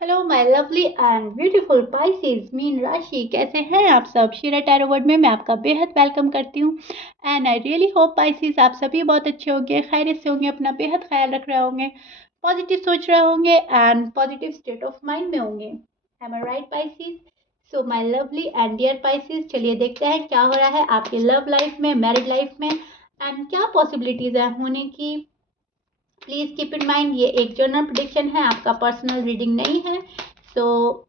Hello my lovely and beautiful Pisces mean राशि, कैसे हैं आप सब। शीरा टैरो वर्ड में मैं आपका बेहद वेलकम करती हूँ। And I really hope Pisces आप सभी बहुत अच्छे होंगे, खैरियत से होंगे, अपना बेहद ख्याल रख रहे होंगे, पॉजिटिव सोच रहे होंगे and positive state of mind में होंगे। Am I right Pisces? So my lovely and dear Pisces, चलिए देखते हैं क्या हो रहा है आपके लव लाइफ में, मैरिड लाइफ में एंड क्या पॉसिबिलिटीज है होने की। प्लीज कीप इन माइंड ये एक जर्नल प्रेडिक्शन है, आपका पर्सनल रीडिंग नहीं है। सो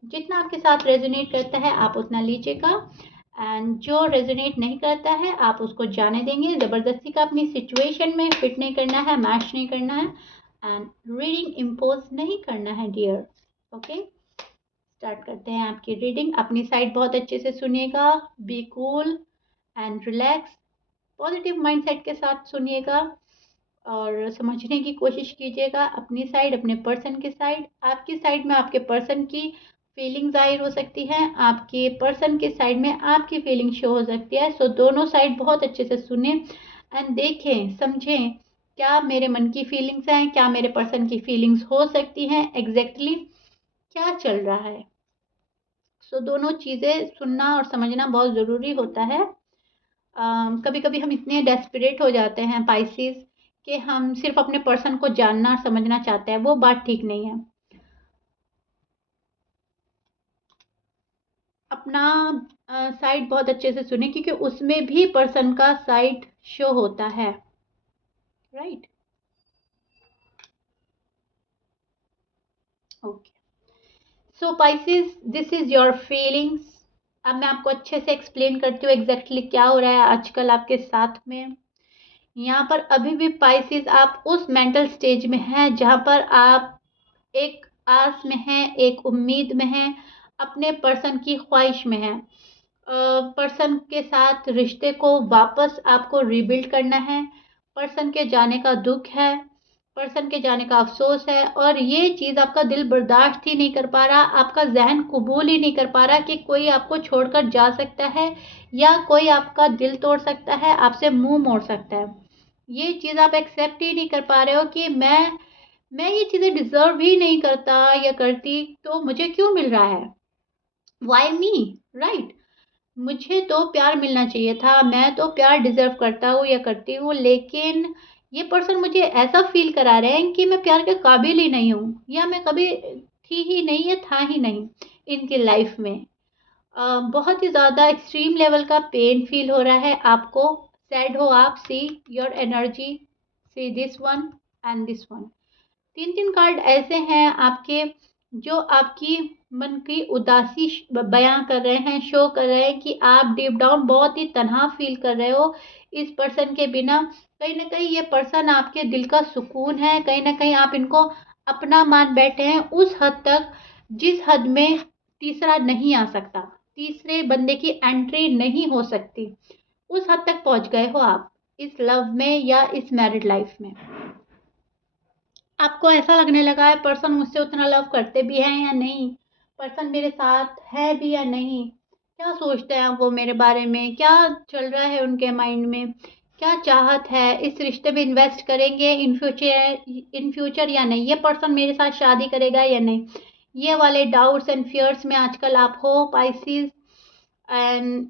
जितना आपके साथ रेजोनेट करता है आप उतना लीजिएगा एंड जो रेजोनेट नहीं करता है आप उसको जाने देंगे। ज़बरदस्ती का अपनी सिचुएशन में फिट नहीं करना है, मैच नहीं करना है एंड रीडिंग इम्पोज नहीं करना है डियर। ओके, स्टार्ट करते हैं आपकी रीडिंग। अपनी साइड बहुत अच्छे से सुनिएगा, be cool and relax, positive mindset के साथ सुनिएगा और समझने की कोशिश कीजिएगा अपनी साइड, अपने पर्सन की साइड। आपकी साइड में आपके पर्सन की फीलिंग जाहिर हो सकती है, आपके पर्सन की साइड में आपकी फीलिंग शो हो सकती है। सो दोनों साइड बहुत अच्छे से सुने एंड देखें, समझें क्या मेरे मन की फीलिंग्स हैं, क्या मेरे पर्सन की फीलिंग्स हो सकती हैं, एग्जैक्टली क्या चल रहा है। सो दोनों चीज़ें सुनना और समझना बहुत ज़रूरी होता है। कभी कभी हम इतने डेस्परेट हो जाते हैं पाइसेस कि हम सिर्फ अपने पर्सन को जानना और समझना चाहते हैं, वो बात ठीक नहीं है। अपना साइड बहुत अच्छे से सुने क्योंकि उसमें भी पर्सन का साइड शो होता है, right? Okay, so Pisces this is your feelings. अब मैं आपको अच्छे से एक्सप्लेन करती हूँ एग्जैक्टली क्या हो रहा है आजकल आपके साथ में। यहाँ पर अभी भी पाइसेस आप उस मेंटल स्टेज में हैं जहाँ पर आप एक आस में है, एक उम्मीद में है, अपने पर्सन की ख्वाहिश में है। पर्सन के साथ रिश्ते को वापस आपको रीबिल्ड करना है। पर्सन के जाने का दुख है, पर्सन के जाने का अफसोस है और ये चीज़ आपका दिल बर्दाश्त ही नहीं कर पा रहा, आपका जहन कबूल ही नहीं कर पा रहा कि कोई आपको छोड़कर जा सकता है या कोई आपका दिल तोड़ सकता है, आपसे मुंह मोड़ सकता है। ये चीज़ आप एक्सेप्ट ही नहीं कर पा रहे हो कि मैं ये चीज़ें डिजर्व ही नहीं करता या करती, तो मुझे क्यों मिल रहा है, वाई मी, राइट? मुझे तो प्यार मिलना चाहिए था, मैं तो प्यार डिजर्व करता हूँ या करती हूँ, लेकिन ये पर्सन मुझे ऐसा फील करा रहे हैं कि मैं प्यार के काबिल ही नहीं हूँ या मैं कभी थी ही नहीं या था ही नहीं इनकी लाइफ में। बहुत ही ज़्यादा एक्सट्रीम लेवल का पेन फील हो रहा है आपको। सैड हो आप, see your energy, see this one and this one. तीन तीन कार्ड ऐसे हैं आपके जो आपकी मन की उदासी बयां कर रहे हैं, शो कर रहे हैं कि आप डीप डाउन बहुत ही तन्हा फील कर रहे हो इस पर्सन के बिना। कहीं ना कहीं ये पर्सन आपके दिल का सुकून है, कहीं ना कहीं आप इनको अपना मान बैठे हैं उस हद तक जिस हद में तीसरा नहीं आ सकता, तीसरे बंदे की एंट्री नहीं हो सकती, उस हद तक पहुंच गए हो आप इस लव में या इस मैरिड लाइफ में। आपको ऐसा लगने लगा है पर्सन मुझसे उतना लव करते भी हैं या नहीं, पर्सन मेरे साथ है भी या नहीं, क्या सोचते हैं वो मेरे बारे में, क्या चल रहा है उनके माइंड में, क्या चाहत है, इस रिश्ते में इन्वेस्ट करेंगे इन फ्यूचर या नहीं, ये पर्सन मेरे साथ शादी करेगा या नहीं। ये वाले डाउट्स एंड फियर्स में आजकल आप हो Pisces, and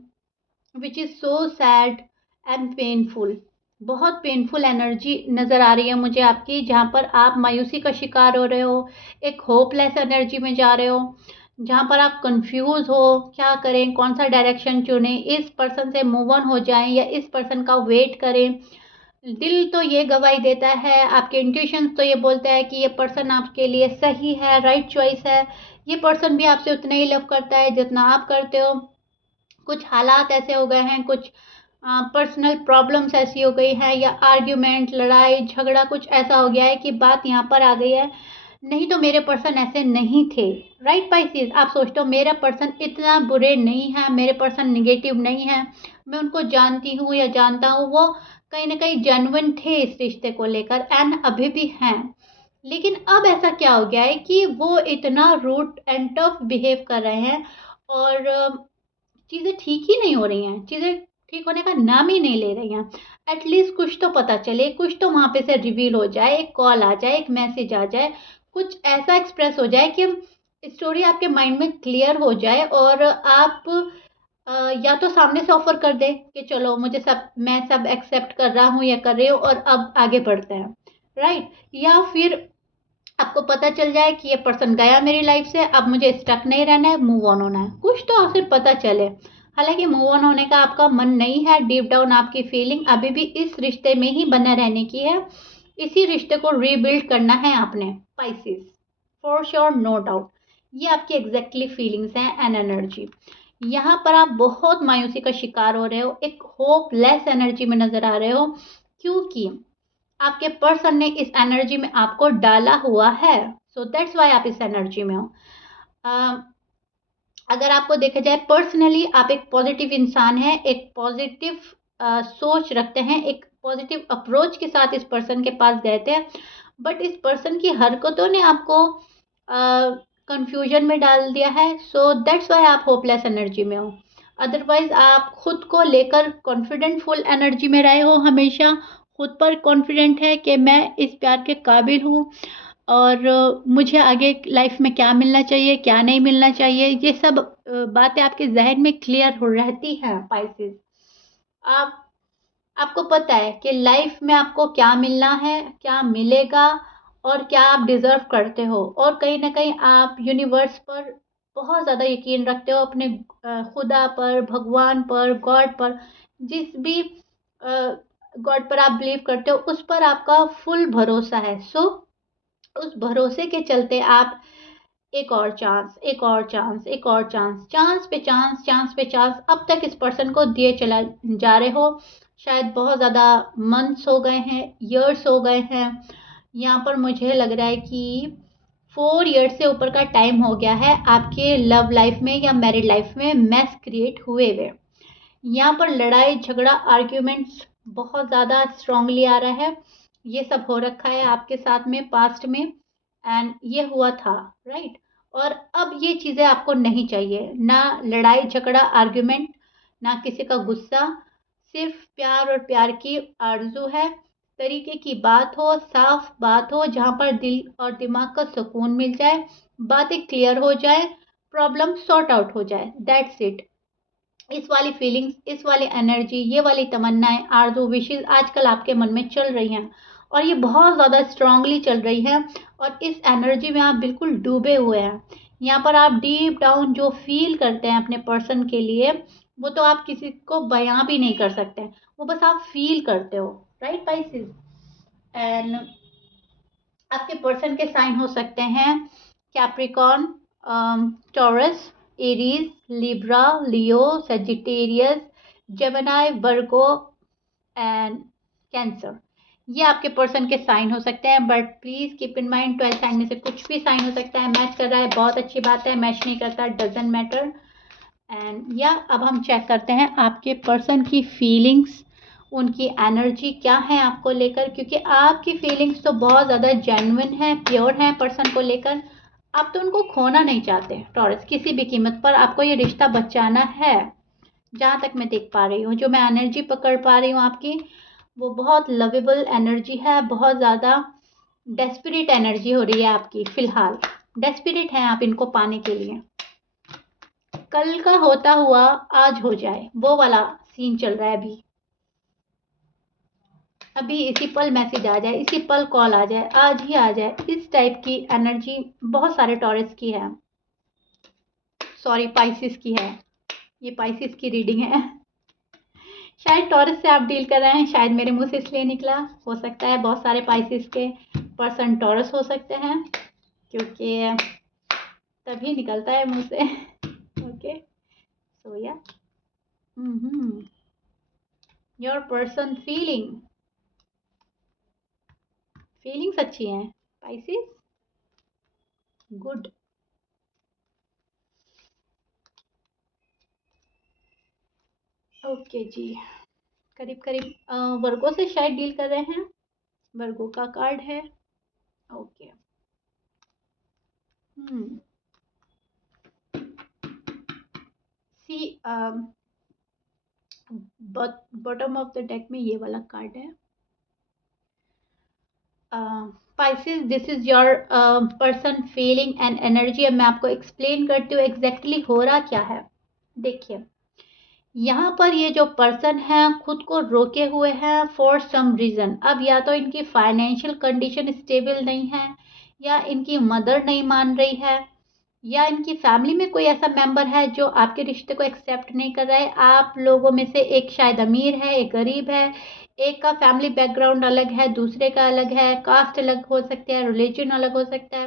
which is so sad and painful. बहुत पेनफुल एनर्जी नज़र आ रही है मुझे आपकी, जहाँ पर आप मायूसी का शिकार हो रहे हो, एक होपलेस एनर्जी में जा रहे हो, जहाँ पर आप कंफ्यूज हो क्या करें, कौन सा डायरेक्शन चुनें, इस पर्सन से मूव ऑन हो जाएं या इस पर्सन का वेट करें। दिल तो ये गवाही देता है, आपके इंट्यूशन तो ये बोलता है कि ये पर्सन आपके लिए सही है, राइट चॉइस है। ये पर्सन भी आपसे उतना ही लव करता है जितना आप करते हो। कुछ हालात ऐसे हो गए हैं, कुछ पर्सनल प्रॉब्लम्स ऐसी हो गई है या आर्ग्यूमेंट, लड़ाई झगड़ा कुछ ऐसा हो गया है कि बात यहाँ पर आ गई है, नहीं तो मेरे पर्सन ऐसे नहीं थे। राइट पाइसेस, आप सोचते हो मेरा पर्सन इतना बुरे नहीं है, मेरे पर्सन निगेटिव नहीं है, मैं उनको जानती हूँ या जानता हूँ, वो कहीं ना कहीं जेन्युइन थे इस रिश्ते को लेकर एंड अभी भी हैं। लेकिन अब ऐसा क्या हो गया है कि वो इतना रूड एंड टफ बिहेव कर रहे हैं और चीज़ें ठीक ही नहीं हो रही हैं, चीज़ें ठीक होने का नाम ही नहीं ले रही हैं। एटलीस्ट कुछ तो पता चले, कुछ तो वहाँ पे से रिवील हो जाए, एक कॉल आ जाए, एक मैसेज आ जाए, कुछ ऐसा एक्सप्रेस हो जाए कि स्टोरी आपके माइंड में क्लियर हो जाए और आप या तो सामने से ऑफर कर दे कि चलो मुझे सब, मैं सब एक्सेप्ट कर रहा हूँ या कर रही हूँ और अब आगे बढ़ते हैं, राइट। या फिर आपको पता चल जाए कि ये पर्सन गया मेरी लाइफ से, अब मुझे स्टक नहीं रहना है, मूव ऑन होना है, कुछ तो फिर पता चले। हालांकि मूव ऑन होने का आपका मन नहीं है, डीप डाउन आपकी फीलिंग अभी भी इस रिश्ते में ही बने रहने की है, इसी रिश्ते को रीबिल्ड करना है आपने, Pisces, for sure, no doubt. ये आपकी एग्जैक्टली फीलिंग्स हैं एंड एनर्जी। यहाँ पर आप बहुत मायूसी का शिकार हो रहे हो, एक होपलेस एनर्जी में नजर आ रहे हो, क्योंकि आपके पर्सन ने इस एनर्जी में आपको डाला हुआ है। सो दैट्स वाई आप इस एनर्जी में हो। अ, अगर आपको देखा जाए पर्सनली, आप एक पॉजिटिव इंसान हैं, एक पॉजिटिव सोच रखते हैं, एक पॉजिटिव अप्रोच के साथ इस पर्सन के पास गए थे, बट इस पर्सन की हरकतों ने आपको कंफ्यूजन में डाल दिया है। सो दैट्स वाई आप होपलेस एनर्जी में हो। अदरवाइज आप खुद को लेकर कॉन्फिडेंट फुल एनर्जी में रहे हो, हमेशा खुद पर कॉन्फिडेंट है कि मैं इस प्यार के काबिल हूँ और मुझे आगे लाइफ में क्या मिलना चाहिए, क्या नहीं मिलना चाहिए, ये सब बातें आपके जहन में क्लियर हो रहती हैं स्पाइसेस। आप, आपको पता है कि लाइफ में आपको क्या मिलना है, क्या मिलेगा और क्या आप डिजर्व करते हो, और कहीं ना कहीं आप यूनिवर्स पर बहुत ज़्यादा यकीन रखते हो, अपने खुदा पर, भगवान पर, गॉड पर, जिस भी गॉड पर आप बिलीव करते हो उस पर आपका फुल भरोसा है। सो उस भरोसे के चलते आप एक और चांस, एक और चांस, एक और चांस, चांस पे चांस, चांस पे चांस, अब तक इस पर्सन को दिए चला जा रहे हो। शायद बहुत ज़्यादा मंथ्स हो गए हैं, ईयर्स हो गए हैं। यहाँ पर मुझे लग रहा है कि 4 ईयर्स से ऊपर का टाइम हो गया है आपके लव लाइफ में या मैरिड लाइफ में मैस क्रिएट हुए हुए। यहाँ पर लड़ाई झगड़ा आर्ग्यूमेंट्स बहुत ज़्यादा स्ट्रांगली आ रहा है। ये सब हो रखा है आपके साथ में पास्ट में, एंड ये हुआ था, राइट। और अब ये चीज़ें आपको नहीं चाहिए, ना लड़ाई झगड़ा आर्ग्यूमेंट, ना किसी का गुस्सा, सिर्फ प्यार और प्यार की आरजू है। तरीके की बात हो, साफ बात हो, जहाँ पर दिल और दिमाग का सुकून मिल जाए, बातें क्लियर हो जाए, प्रॉब्लम सॉर्ट आउट हो जाए, दैट्स इट। इस वाली फीलिंग्स, इस वाली एनर्जी, ये वाली तमन्नाएं, आरज़ू, विशेस आजकल आपके मन में चल रही हैं और ये बहुत ज़्यादा स्ट्रांगली चल रही हैं, और इस एनर्जी में आप बिल्कुल डूबे हुए हैं। यहाँ पर आप डीप डाउन जो फील करते हैं अपने पर्सन के लिए, वो तो आप किसी को बयां भी नहीं कर सकते, वो बस आप फील करते हो, राइट पाइसेस। एंड आपके पर्सन के साइन हो सकते हैं Capricorn, Taurus, Aries, Libra, Leo, Sagittarius, Gemini, Virgo and Cancer. ये आपके पर्सन के साइन हो सकते हैं, but please keep in mind 12 sign में से कुछ भी साइन हो सकता है। मैच कर रहा है बहुत अच्छी बात है, मैच नहीं करता डजेंट मैटर। एंड या अब हम चेक करते हैं आपके पर्सन की फीलिंग्स, उनकी एनर्जी क्या है आपको लेकर, क्योंकि आपकी फीलिंग्स तो बहुत ज़्यादा जेन्युइन है, प्योर है पर्सन को लेकर। आप तो उनको खोना नहीं चाहते टॉरस, किसी भी कीमत पर आपको ये रिश्ता बचाना है। जहाँ तक मैं देख पा रही हूँ, जो मैं एनर्जी पकड़ पा रही हूँ आपकी, वो बहुत लवेबल एनर्जी है, बहुत ज़्यादा डेस्परेट एनर्जी हो रही है आपकी फिलहाल। डेस्परेट हैं आप इनको पाने के लिए, कल का होता हुआ आज हो जाए, वो वाला सीन चल रहा है अभी। अभी इसी पल मैसेज आ जाए, इसी पल कॉल आ जाए, आज ही आ जाए, इस टाइप की एनर्जी बहुत सारे टॉरस की है, सॉरी पाइसिस की है। ये पाइसिस की रीडिंग है। शायद टॉरस से आप डील कर रहे हैं, शायद मेरे मुंह से इसलिए निकला, हो सकता है बहुत सारे पाइसिस के पर्सन टॉरस हो सकते हैं, क्योंकि तभी निकलता है मुंह से। ओके, सो या योर पर्सन फीलिंग्स अच्छी हैं पाइसिस, गुड। ओके जी, करीब करीब वर्गो से शायद डील कर रहे हैं, वर्गो का कार्ड है। Okay, hmm, see bottom of the deck में ये वाला कार्ड है, Pisces, this is your person feeling and energy. अब मैं आपको एक्सप्लेन करती हूँ एग्जैक्टली हो रहा क्या है। देखिए, यहाँ पर ये जो पर्सन है खुद को रोके हुए हैं फॉर सम रीज़न। अब या तो इनकी फाइनेंशियल कंडीशन स्टेबल नहीं है, या इनकी मदर नहीं मान रही है, या इनकी फैमिली में कोई ऐसा मेंबर है जो आपके रिश्ते को एक्सेप्ट नहीं कर रहा है। आप लोगों में से एक शायद अमीर है, एक गरीब है, एक का फैमिली बैकग्राउंड अलग है, दूसरे का अलग है, कास्ट अलग हो सकता है, रिलीजन अलग हो सकता है।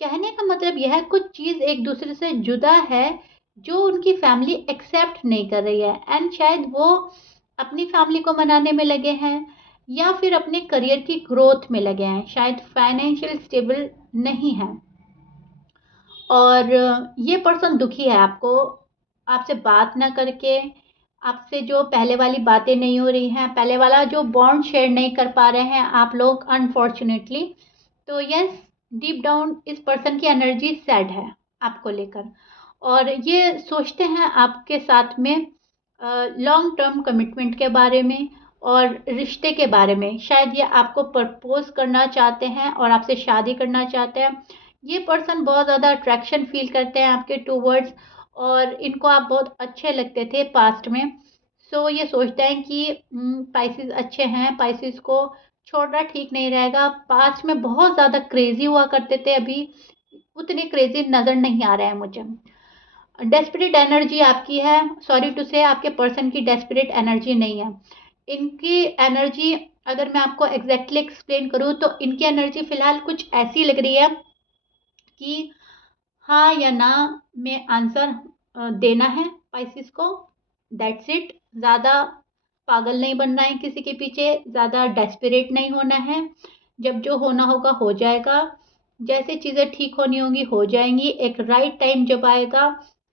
कहने का मतलब यह है कुछ चीज़ एक दूसरे से जुदा है जो उनकी फैमिली एक्सेप्ट नहीं कर रही है, एंड शायद वो अपनी फैमिली को मनाने में लगे हैं, या फिर अपने करियर की ग्रोथ में लगे हैं, शायद फाइनेंशियल स्टेबल नहीं है। और ये पर्सन दुखी है आपको, आपसे बात ना करके, आपसे जो पहले वाली बातें नहीं हो रही हैं, पहले वाला जो बॉन्ड शेयर नहीं कर पा रहे हैं आप लोग अनफॉर्चुनेटली। तो यस, डीप डाउन इस पर्सन की एनर्जी सैड है आपको लेकर, और ये सोचते हैं आपके साथ में लॉन्ग टर्म कमिटमेंट के बारे में और रिश्ते के बारे में। शायद ये आपको प्रपोज करना चाहते हैं और आपसे शादी करना चाहते हैं। ये पर्सन बहुत ज़्यादा अट्रैक्शन फील करते हैं आपके टूवर्ड्स, और इनको आप बहुत अच्छे लगते थे पास्ट में। सो ये सोचते हैं कि पाइसेस अच्छे हैं, पाइसेस को छोड़ना ठीक नहीं रहेगा। पास्ट में बहुत ज़्यादा क्रेजी हुआ करते थे, अभी उतने क्रेजी नज़र नहीं आ रहे हैं मुझे। डेस्परेट एनर्जी आपकी है, सॉरी टू से आपके पर्सन की डेस्परेट एनर्जी नहीं है। इनकी एनर्जी अगर मैं आपको एग्जैक्टली एक्सप्लेन करूँ तो इनकी एनर्जी फ़िलहाल कुछ ऐसी लग रही है कि हाँ या ना में आंसर देना है पाइसिस को, दैट्स इट। ज़्यादा पागल नहीं बनना है किसी के पीछे, ज़्यादा डेस्परेट नहीं होना है। जब जो होना होगा हो जाएगा, जैसे चीज़ें ठीक होनी होंगी हो जाएंगी। एक राइट टाइम जब आएगा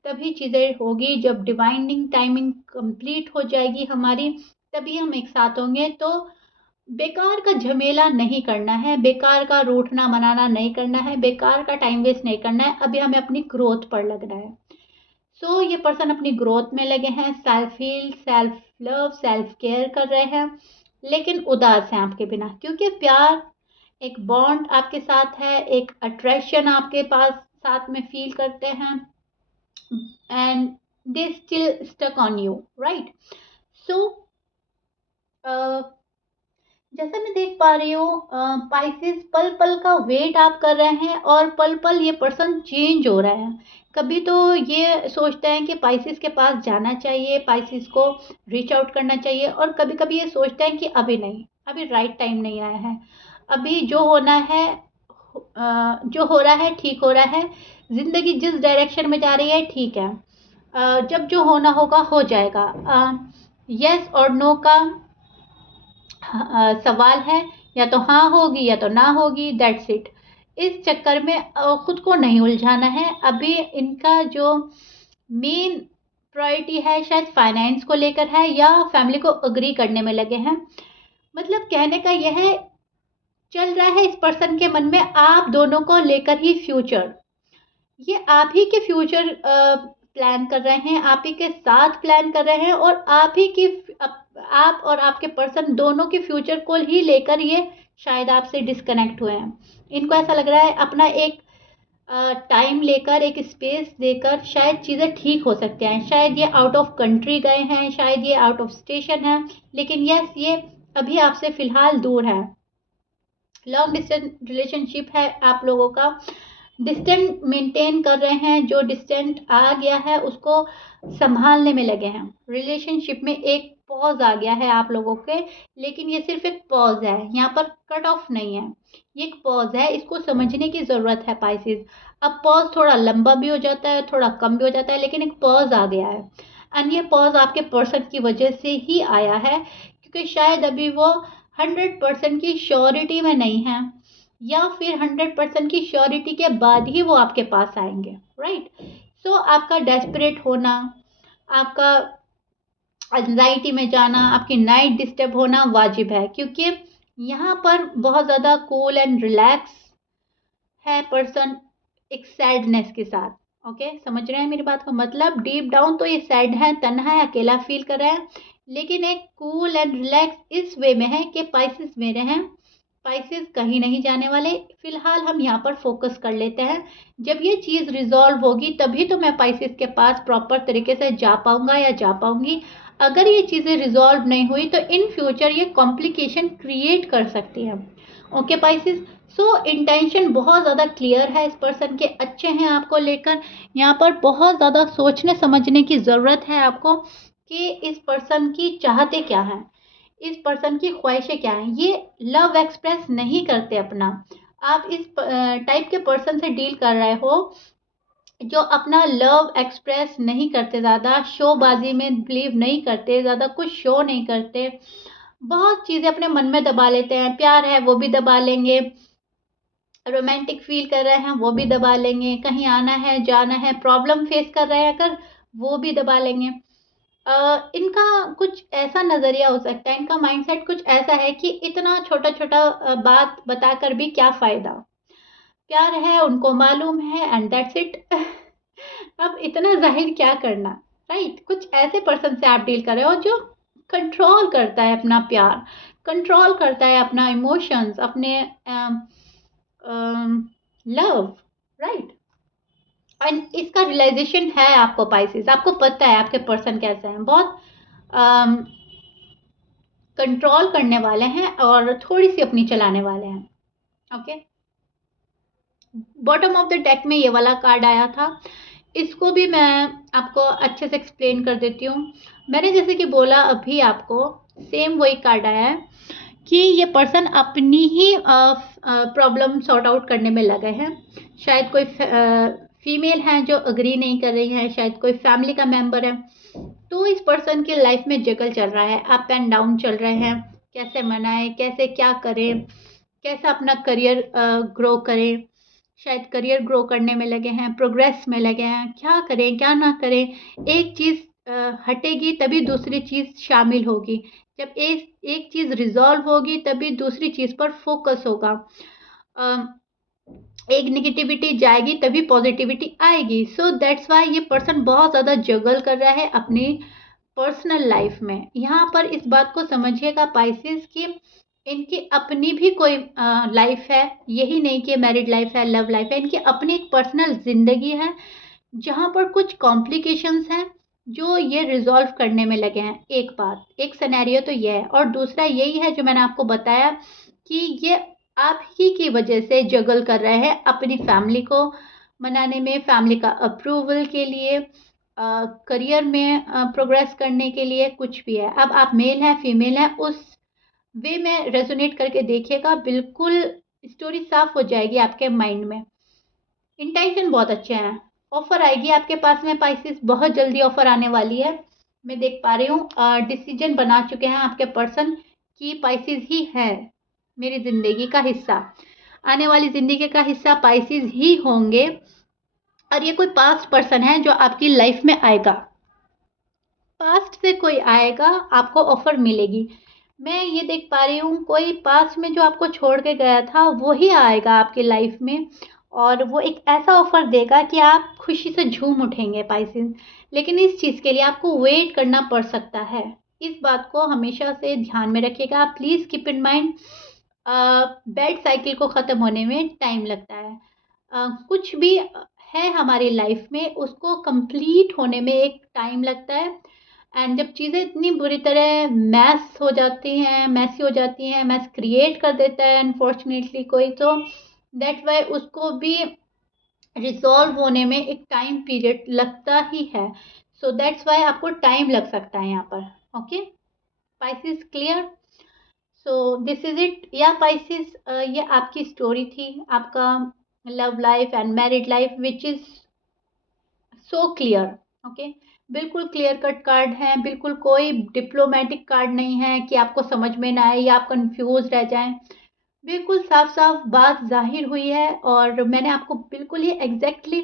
तभी चीज़ें होगी, जब डिवाइनिंग टाइमिंग कंप्लीट हो जाएगी हमारी, तभी हम एक साथ होंगे। तो बेकार का झमेला नहीं करना है, बेकार का रूठना मनाना नहीं करना है, बेकार का टाइम वेस्ट नहीं करना है। अभी हमें अपनी ग्रोथ पर लगना है। सो ये पर्सन अपनी ग्रोथ में लगे हैं, self heal, self love, self care कर रहे हैं, लेकिन उदास हैं आपके बिना, क्योंकि प्यार, एक बॉन्ड आपके साथ है, एक अट्रैक्शन आपके पास साथ में फील करते हैं, and they still stuck on you, right. So जैसा मैं देख पा रही हूँ पाइसेस, पल पल का वेट आप कर रहे हैं, और पल पल ये पर्सन चेंज हो रहा है। कभी तो ये सोचते हैं कि पाइसेस के पास जाना चाहिए, पाइसेस को रीच आउट करना चाहिए, और कभी कभी ये सोचते हैं कि अभी नहीं, अभी राइट टाइम नहीं आया है, अभी जो होना है जो हो रहा है ठीक हो रहा है, ज़िंदगी जिस डायरेक्शन में जा रही है ठीक है। जब जो होना होगा हो जाएगा। यस और नो का सवाल है, या तो हाँ होगी या तो ना होगी, दैट्स इट। इस चक्कर में खुद को नहीं उलझाना है। अभी इनका जो मेन प्रायोरिटी है शायद फाइनेंस को लेकर है, या फैमिली को अग्री करने में लगे हैं। मतलब कहने का यह है, चल रहा है इस पर्सन के मन में आप दोनों को लेकर ही फ्यूचर। ये आप ही के फ्यूचर प्लान कर रहे हैं, आप ही के साथ प्लान कर रहे हैं, और आप ही की आप और आपके पर्सन दोनों के फ्यूचर को ही लेकर ये शायद आपसे डिस्कनेक्ट हुए हैं। इनको ऐसा लग रहा है अपना एक टाइम लेकर, एक स्पेस देकर शायद चीज़ें ठीक हो सकते हैं। शायद ये आउट ऑफ कंट्री गए हैं, शायद ये आउट ऑफ स्टेशन है, लेकिन यस ये अभी आपसे फ़िलहाल दूर है। लॉन्ग डिस्टेंस रिलेशनशिप है आप लोगों का, डिस्टेंट मेंटेन कर रहे हैं। जो डिस्टेंट आ गया है उसको संभालने में लगे हैं। रिलेशनशिप में एक पॉज आ गया है आप लोगों के, लेकिन ये सिर्फ एक पॉज है, यहाँ पर कट ऑफ नहीं है, ये एक पॉज है। इसको समझने की ज़रूरत है पाइसेस। अब पॉज थोड़ा लंबा भी हो जाता है, थोड़ा कम भी हो जाता है, लेकिन एक पॉज आ गया है, एंड ये पॉज आपके पर्सन की वजह से ही आया है, क्योंकि शायद अभी वो 100% की श्योरिटी में नहीं है, या फिर 100% की श्योरिटी के बाद ही वो आपके पास आएंगे, राइट। सो आपका डेस्परेट होना, आपका एंजाइटी में जाना, आपकी नाइट डिस्टर्ब होना वाजिब है, क्योंकि यहाँ पर बहुत ज़्यादा कूल एंड रिलैक्स है पर्सन, एक सैडनेस के साथ। ओके, समझ रहे हैं मेरी बात का मतलब? डीप डाउन तो ये सैड है, तन्हा है, अकेला फील कर रहा है, लेकिन एक कूल एंड रिलैक्स इस वे में है कि पाइसेस मेरे हैं, स्पाइसेस कहीं नहीं जाने वाले, फिलहाल हम यहाँ पर फोकस कर लेते हैं। जब ये चीज़ रिजॉल्व होगी तभी तो मैं स्पाइसेस के पास प्रॉपर तरीके से जा पाऊंगा या जा पाऊंगी। अगर ये चीज़ें रिजॉल्व नहीं हुई तो इन फ्यूचर ये कॉम्प्लिकेशन क्रिएट कर सकती है। ओके स्पाइसेस, सो इंटेंशन बहुत ज़्यादा क्लियर है, इस पर्सन के अच्छे हैं आपको लेकर। यहाँ पर बहुत ज़्यादा सोचने समझने की ज़रूरत है आपको कि इस पर्सन की चाहते क्या हैं, इस पर्सन की ख्वाहिशें क्या हैं। ये लव एक्सप्रेस नहीं करते अपना। आप इस टाइप के पर्सन से डील कर रहे हो जो अपना लव एक्सप्रेस नहीं करते, ज़्यादा शोबाजी में बिलीव नहीं करते, ज़्यादा कुछ शो नहीं करते, बहुत चीज़ें अपने मन में दबा लेते हैं। प्यार है वो भी दबा लेंगे, रोमांटिक फील कर रहे हैं वो भी दबा लेंगे, कहीं आना है जाना है, प्रॉब्लम फेस कर रहे हैं अगर, वो भी दबा लेंगे। इनका कुछ ऐसा नज़रिया हो सकता है, इनका माइंडसेट कुछ ऐसा है कि इतना छोटा छोटा बात बताकर भी क्या फ़ायदा, प्यार है उनको मालूम है एंड दैट्स इट। अब इतना जाहिर क्या करना, राइट। कुछ ऐसे पर्सन से आप डील कर रहे हो जो कंट्रोल करता है अपना प्यार, कंट्रोल करता है अपना इमोशंस, अपने लव, राइट। एंड इसका रियलाइजेशन है आपको पाइसेस, आपको पता है आपके पर्सन कैसे हैं, बहुत कंट्रोल करने वाले हैं और थोड़ी सी अपनी चलाने वाले हैं। Okay, bottom of the deck में ये वाला कार्ड आया था, इसको भी मैं आपको अच्छे से एक्सप्लेन कर देती हूँ। मैंने जैसे कि बोला अभी आपको, सेम वही कार्ड आया है कि ये पर्सन अपनी ही प्रॉब्लम सॉर्ट आउट करने में लगे हैं। शायद कोई फीमेल हैं जो अग्री नहीं कर रही है, शायद कोई फैमिली का मेंबर है। तो इस पर्सन की लाइफ में जगल चल रहा है, अप एंड डाउन चल रहे हैं, कैसे मनाएं, कैसे क्या करें, कैसे अपना करियर ग्रो करें। शायद करियर ग्रो करने में लगे हैं, प्रोग्रेस में लगे हैं, क्या करें क्या ना करें। एक चीज़ हटेगी तभी दूसरी चीज़ शामिल होगी, जब एक चीज़ रिजॉल्व होगी तभी दूसरी चीज़ पर फोकस होगा। एक नेगेटिविटी जाएगी तभी पॉजिटिविटी आएगी। सो दैट्स वाई ये पर्सन बहुत ज़्यादा जगल कर रहा है अपनी पर्सनल लाइफ में। यहाँ पर इस बात को समझिएगा पाइसेस कि इनकी अपनी भी कोई लाइफ है, यही नहीं कि मैरिड लाइफ है, लव लाइफ है, इनकी अपनी एक पर्सनल ज़िंदगी है जहाँ पर कुछ कॉम्प्लिकेशंस हैं जो ये रिजॉल्व करने में लगे हैं। एक बात, एक सिनेरियो तो ये है, और दूसरा यही है जो मैंने आपको बताया कि ये आप ही की वजह से जगल कर रहे हैं अपनी फैमिली को मनाने में, फैमिली का अप्रूवल के लिए, करियर में प्रोग्रेस करने के लिए, कुछ भी है। अब आप मेल हैं फीमेल हैं, उस वे में रेजोनेट करके देखिएगा, बिल्कुल स्टोरी साफ हो जाएगी आपके माइंड में। इंटेंशन बहुत अच्छे हैं, ऑफर आएगी आपके पास में पाइसेस, बहुत जल्दी ऑफर आने वाली है। मैं देख पा रही हूँ डिसीजन बना चुके हैं आपके पर्सन की पाइसेस ही है मेरी ज़िंदगी का हिस्सा, आने वाली ज़िंदगी का हिस्सा पाइसेस ही होंगे। और ये कोई पास्ट पर्सन है जो आपकी लाइफ में आएगा, पास्ट से कोई आएगा, आपको ऑफर मिलेगी। मैं ये देख पा रही हूँ कोई पास्ट में जो आपको छोड़ के गया था वही आएगा आपकी लाइफ में, और वो एक ऐसा ऑफर देगा कि आप खुशी से झूम उठेंगे पाइसेस। लेकिन इस चीज़ के लिए आपको वेट करना पड़ सकता है, इस बात को हमेशा से ध्यान में रखिएगा। Please keep in mind, bad cycle को ख़त्म होने में टाइम लगता है। कुछ भी है हमारी लाइफ में उसको कंप्लीट होने में एक टाइम लगता है। एंड जब चीज़ें इतनी बुरी तरह मैस हो जाती हैं, मैसी हो जाती हैं, मैस क्रिएट कर देता है अनफॉर्चुनेटली कोई, तो दैट वाई उसको भी रिजॉल्व होने में एक टाइम पीरियड लगता ही है। सो दैट्स वाई आपको टाइम लग सकता है यहाँ पर। Okay Pisces, clear? So this is it या पाइसेस, ये आपकी स्टोरी थी, आपका love life and married life which is so clear. Okay, बिल्कुल क्लियर कट कार्ड है, बिल्कुल कोई डिप्लोमेटिक कार्ड नहीं है कि आपको समझ में ना आए या आप कंफ्यूज रह जाएं। बिल्कुल साफ साफ बात जाहिर हुई है और मैंने आपको बिल्कुल ही एग्जैक्टली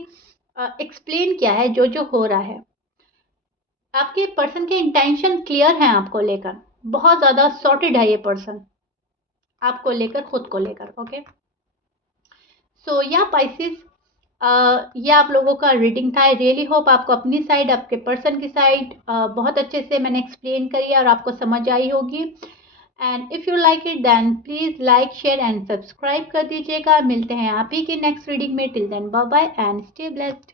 एक्सप्लेन किया है जो जो हो रहा है। आपके पर्सन के इंटेंशन क्लियर हैं आपको लेकर, बहुत ज़्यादा सॉर्टेड है ये पर्सन आपको लेकर, खुद को लेकर। ओके, सो या पाइसेस, ये आप लोगों का रीडिंग था। आई रियली होप आपको अपनी साइड, आपके पर्सन की साइड बहुत अच्छे से मैंने एक्सप्लेन करी है और आपको समझ आई होगी। And if you like it then please like share and subscribe कर दीजिएगा। मिलते हैं आप ही की नेक्स्ट रीडिंग में। Till then bye bye and stay blessed.